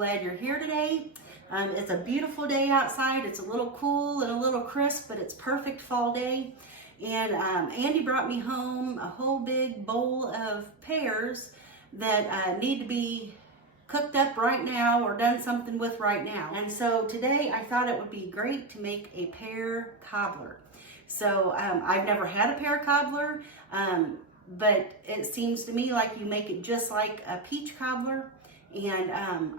glad you're here today. It's a beautiful day outside. It's a little cool and a little crisp, but it's perfect fall day. And Andy brought me home a whole big bowl of pears that need to be cooked up right now or done something with right now. And so today I thought it would be great to make a pear cobbler. So I've never had a pear cobbler, but it seems to me like you make it just like a peach cobbler. And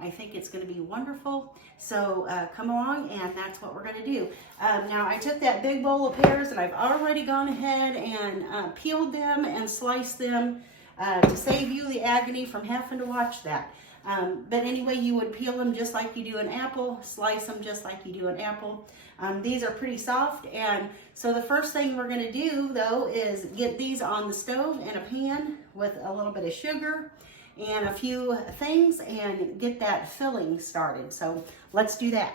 I think it's going to be wonderful. So come along, and that's what we're going to do. Now I took that big bowl of pears and I've already gone ahead and peeled them and sliced them to save you the agony from having to watch that. But anyway, you would peel them just like you do an apple, slice them just like you do an apple. These are pretty soft, and so the first thing we're going to do though is get these on the stove in a pan with a little bit of sugar and a few things and get that filling started. So let's do that.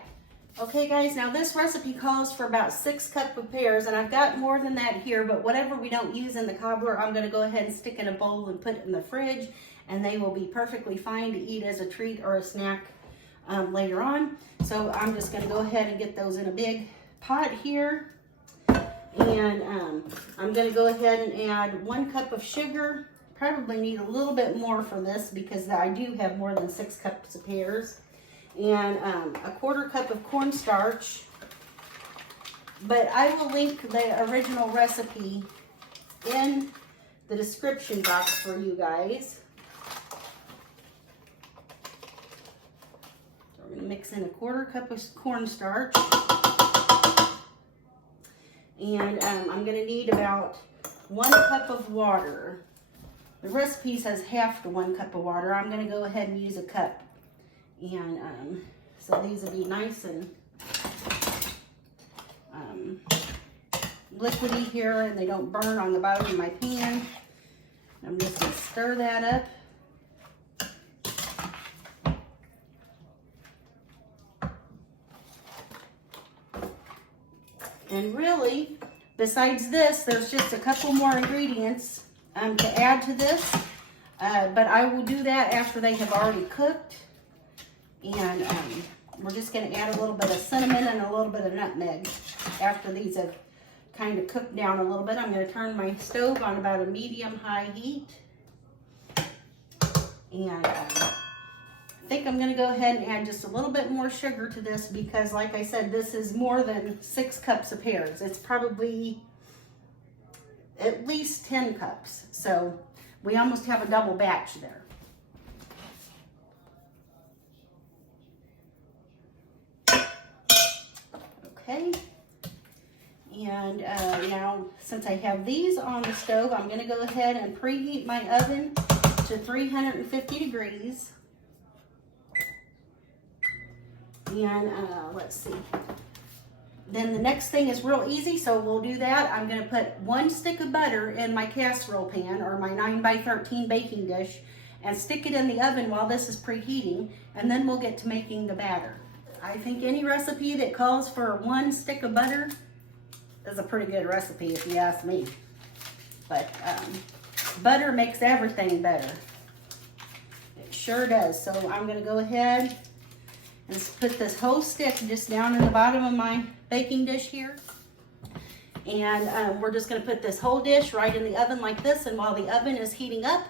Okay guys, now this recipe calls for about 6 cups of pears, and I've got more than that here, but whatever we don't use in the cobbler, I'm going to go ahead and stick in a bowl and put it in the fridge, and they will be perfectly fine to eat as a treat or a snack later on. So I'm just going to go ahead and get those in a big pot here, and I'm going to go ahead and add 1 cup of sugar. Probably need a little bit more for this because I do have more than 6 cups of pears, and a 1/4 cup of cornstarch. But I will link the original recipe in the description box for you guys. So we're going to mix in a 1/4 cup of cornstarch, and I'm going to need about 1 cup of water. The recipe says half to 1 cup of water. I'm going to go ahead and use a cup. And so these will be nice and liquidy here, and they don't burn on the bottom of my pan. I'm just going to stir that up. And really, besides this, there's just a couple more ingredients to add to this, but I will do that after they have already cooked. And we're just going to add a little bit of cinnamon and a little bit of nutmeg after these have kind of cooked down a little bit. I'm going to turn my stove on about a medium-high heat, and I think I'm going to go ahead and add just a little bit more sugar to this because, like I said, this is more than 6 cups of pears. It's probably at least 10 cups. So we almost have a double batch there. Okay. And now, since I have these on the stove, I'm going to go ahead and preheat my oven to 350 degrees. And let's see. Then the next thing is real easy, so we'll do that. I'm going to put 1 stick of butter in my casserole pan or my 9x13 baking dish and stick it in the oven while this is preheating, and then we'll get to making the batter. I think any recipe that calls for 1 stick of butter is a pretty good recipe if you ask me. But butter makes everything better. It sure does. So I'm going to go ahead and put this whole stick just down in the bottom of my baking dish here. And we're just going to put this whole dish right in the oven like this. And while the oven is heating up,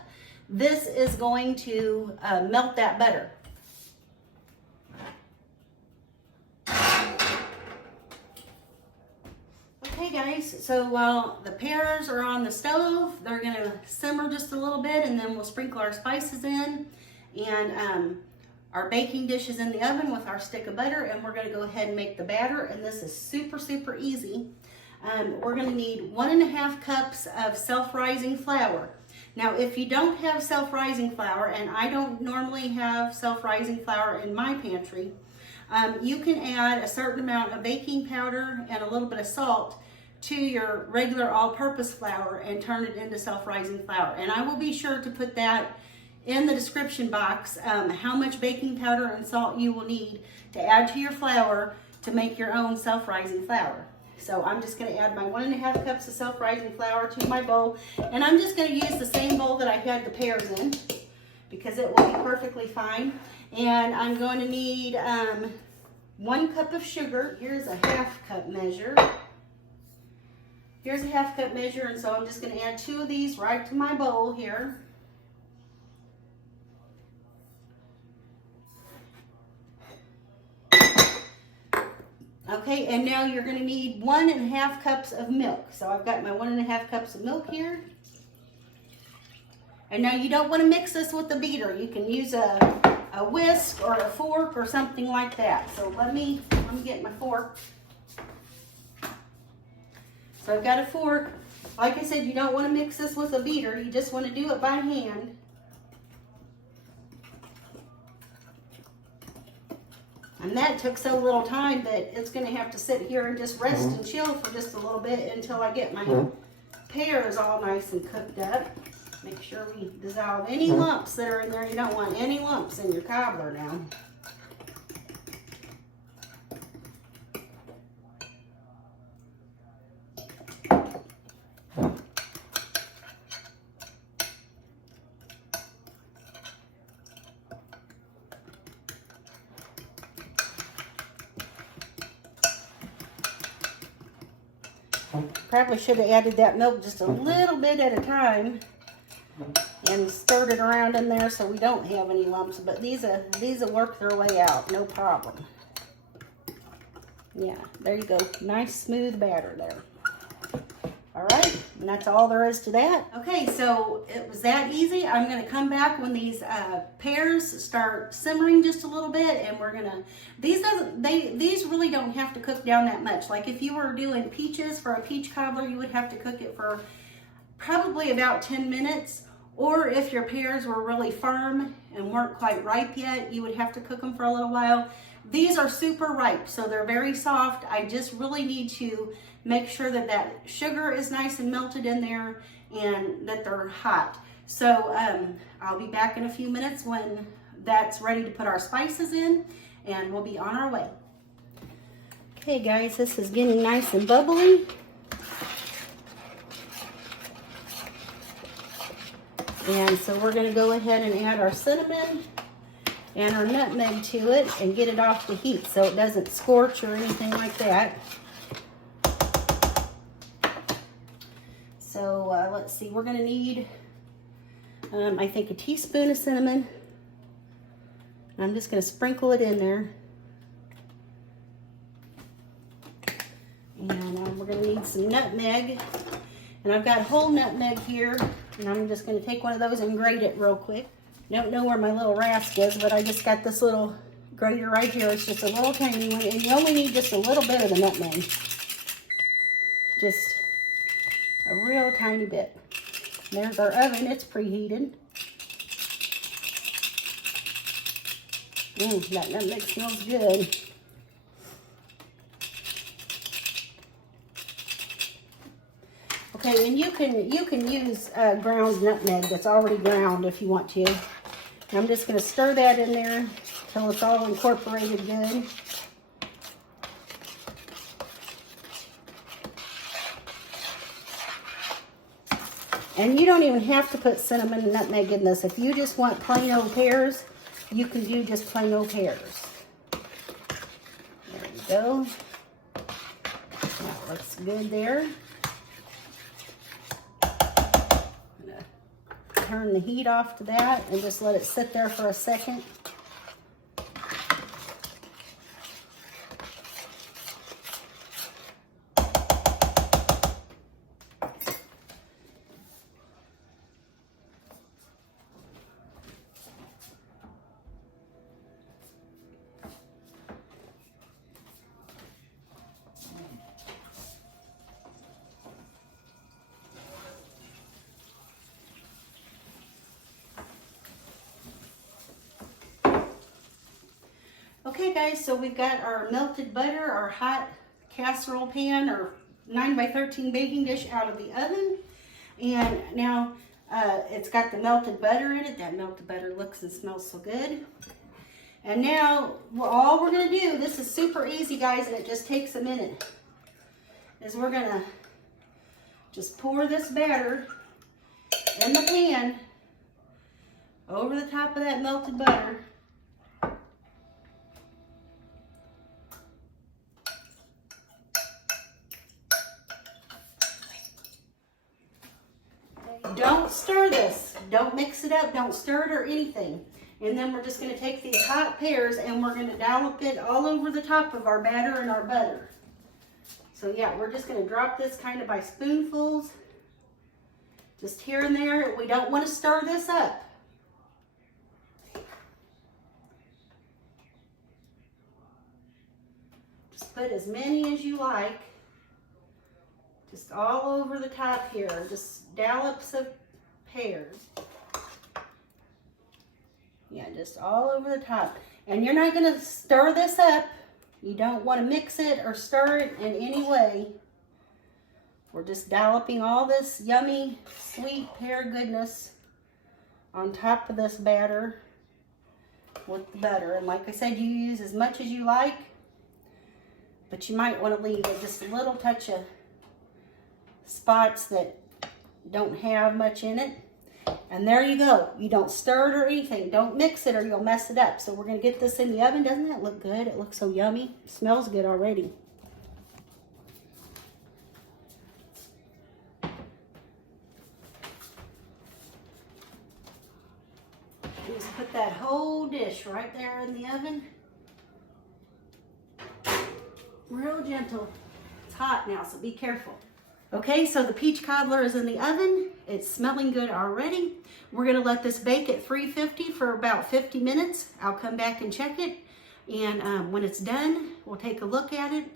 this is going to melt that butter. Okay guys, so while the pears are on the stove, they're going to simmer just a little bit, and then we'll sprinkle our spices in. And our baking dish is in the oven with our stick of butter, and we're going to go ahead and make the batter, and this is super, super easy. We're going to need 1.5 cups of self-rising flour. Now, if you don't have self-rising flour, and I don't normally have self-rising flour in my pantry, you can add a certain amount of baking powder and a little bit of salt to your regular all-purpose flour and turn it into self-rising flour. And I will be sure to put that in the description box, how much baking powder and salt you will need to add to your flour to make your own self-rising flour. So I'm just going to add my 1.5 cups of self-rising flour to my bowl, and I'm just going to use the same bowl that I had the pears in because it will be perfectly fine. And I'm going to need 1 cup of sugar. Here's a 1/2 cup measure. Here's a 1/2 cup measure, and so I'm just going to add 2 of these right to my bowl here. Okay, and now you're going to need 1 1/2 cups of milk. So I've got my 1 1/2 cups of milk here. And now you don't want to mix this with the beater. You can use a whisk or a fork or something like that. So let me get my fork. So I've got a fork. Like I said, you don't want to mix this with a beater. You just want to do it by hand. And that took so little time that it's going to have to sit here and just rest and chill for just a little bit until I get my pears all nice and cooked up. Make sure we dissolve any lumps that are in there. You don't want any lumps in your cobbler now. Probably should have added that milk just a little bit at a time and stirred it around in there so we don't have any lumps, but these will work their way out, no problem. Yeah, there you go. Nice smooth batter there. All right, and that's all there is to that. Okay, so it was that easy. I'm gonna come back when these pears start simmering just a little bit, and we're gonna, these really don't have to cook down that much. Like if you were doing peaches for a peach cobbler, you would have to cook it for probably about 10 minutes. Or if your pears were really firm and weren't quite ripe yet, you would have to cook them for a little while. These are super ripe, so they're very soft. I just really need to make sure that that sugar is nice and melted in there and that they're hot. So I'll be back in a few minutes when that's ready to put our spices in, and we'll be on our way. Okay guys, this is getting nice and bubbly. And so we're going to go ahead and add our cinnamon and our nutmeg to it and get it off the heat so it doesn't scorch or anything like that. So let's see, we're going to need, I think, a teaspoon of cinnamon. I'm just going to sprinkle it in there. And we're going to need some nutmeg. And I've got whole nutmeg here. And I'm just going to take one of those and grate it real quick. Don't know where my little rasp is, but I just got this little grater right here. It's just a little tiny one, and you only need just a little bit of the nutmeg. Just a real tiny bit. There's our oven. It's preheated. That nutmeg smells good. Okay, and you can use ground nutmeg that's already ground if you want to. And I'm just going to stir that in there until it's all incorporated good. And you don't even have to put cinnamon and nutmeg in this. If you just want plain old pears, you can do just plain old pears. There you go. That looks good there. Turn the heat off to that and just let it sit there for a second. Okay guys, so we've got our melted butter, our hot casserole pan or 9x13 baking dish out of the oven. And now it's got the melted butter in it. That melted butter looks and smells so good. And now all we're going to do, this is super easy guys, and it just takes a minute, is we're going to just pour this batter in the pan over the top of that melted butter. this. Don't mix it up, don't stir it or anything. And then we're just gonna take these hot pears and we're gonna dollop it all over the top of our batter and our butter. So yeah, we're just gonna drop this kind of by spoonfuls, just here and there. We don't wanna stir this up. Just put as many as you like. Just all over the top here, just dollops of pears. Yeah, just all over the top. And you're not gonna stir this up. You don't wanna mix it or stir it in any way. We're just dolloping all this yummy, sweet pear goodness on top of this batter with the butter. And like I said, you use as much as you like, but you might wanna leave just a little touch of spots that don't have much in it. And there you go. You don't stir it or anything. Don't mix it or you'll mess it up. So we're going to get this in the oven. Doesn't that look good? It looks so yummy. It smells good already. Just put that whole dish right there in the oven. Real gentle. It's hot now, so be careful. Okay, so the peach cobbler is in the oven. It's smelling good already. We're gonna let this bake at 350 for about 50 minutes. I'll come back and check it. And when it's done, we'll take a look at it.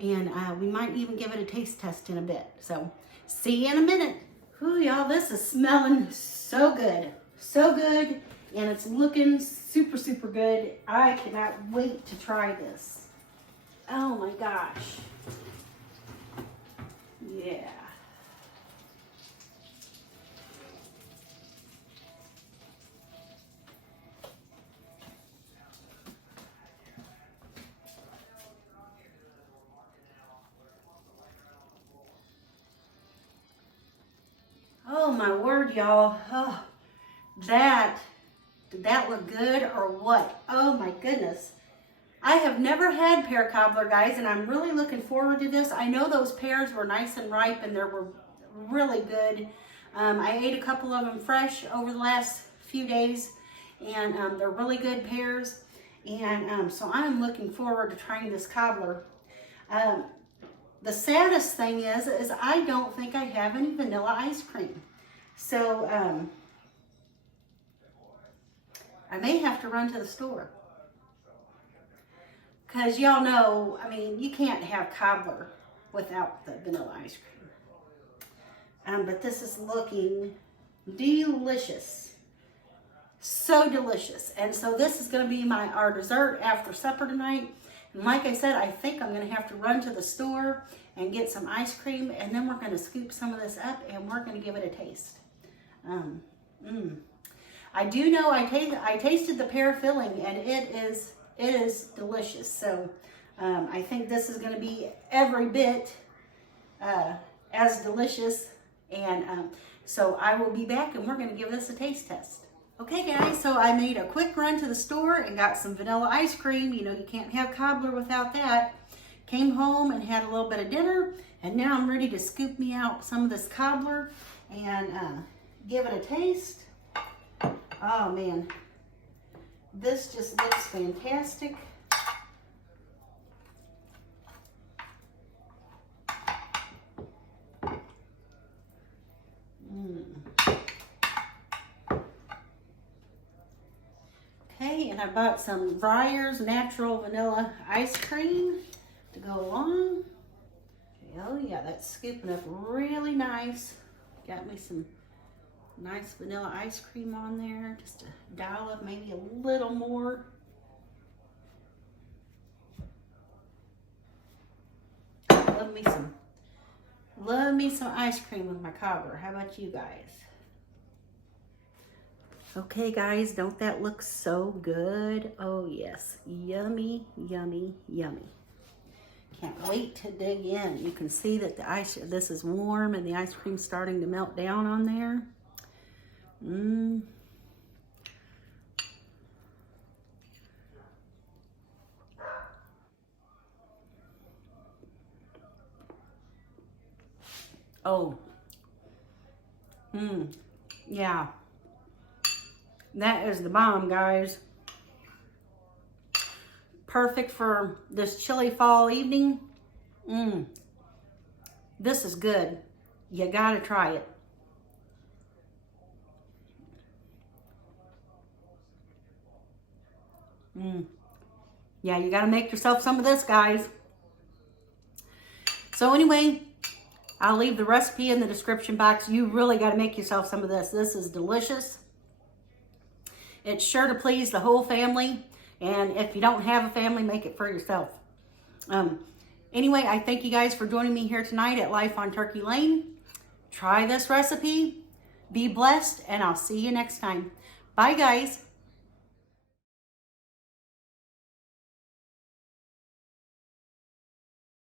And we might even give it a taste test in a bit. So, see you in a minute. Whew, y'all, this is smelling so good. So good, and it's looking super, super good. I cannot wait to try this. Oh my gosh. Yeah. Oh my word, y'all. Oh, did that look good or what? Oh my goodness. I have never had pear cobbler, guys, and I'm really looking forward to this. I know those pears were nice and ripe and they were really good. I ate a couple of them fresh over the last few days, and they're really good pears. And so I'm looking forward to trying this cobbler. The saddest thing is I don't think I have any vanilla ice cream. So I may have to run to the store. Because y'all know, I mean, you can't have cobbler without the vanilla ice cream. But this is looking delicious. So delicious. And so this is going to be our dessert after supper tonight. And like I said, I think I'm going to have to run to the store and get some ice cream. And then we're going to scoop some of this up and we're going to give it a taste. I do know I tasted the pear filling and it is delicious. So I think this is going to be every bit as delicious. And so I will be back and we're going to give this a taste test. Okay guys, so I made a quick run to the store and got some vanilla ice cream. You know, you can't have cobbler without that. Came home and had a little bit of dinner, and now I'm ready to scoop me out some of this cobbler and give it a taste. Oh man, this just looks fantastic. Okay, and I bought some Breyers natural vanilla ice cream to go along. Oh yeah, that's scooping up really nice. Got me some nice vanilla ice cream on there, just a dollop, maybe a little more. Love me some ice cream with my cobbler. How about you guys? Okay guys, don't that look so good? Oh yes, yummy, yummy, yummy. Can't wait to dig in. You can see that this is warm and the ice cream's starting to melt down on there. Oh. Yeah. That is the bomb, guys. Perfect for this chilly fall evening. This is good. You gotta try it. Yeah, you gotta make yourself some of this, guys. So anyway, I'll leave the recipe in the description box. You really gotta make yourself some of this. This is delicious. It's sure to please the whole family. And if you don't have a family, make it for yourself. Anyway, I thank you guys for joining me here tonight at Life on Turkey Lane. Try this recipe. Be blessed, and I'll see you next time. Bye, guys.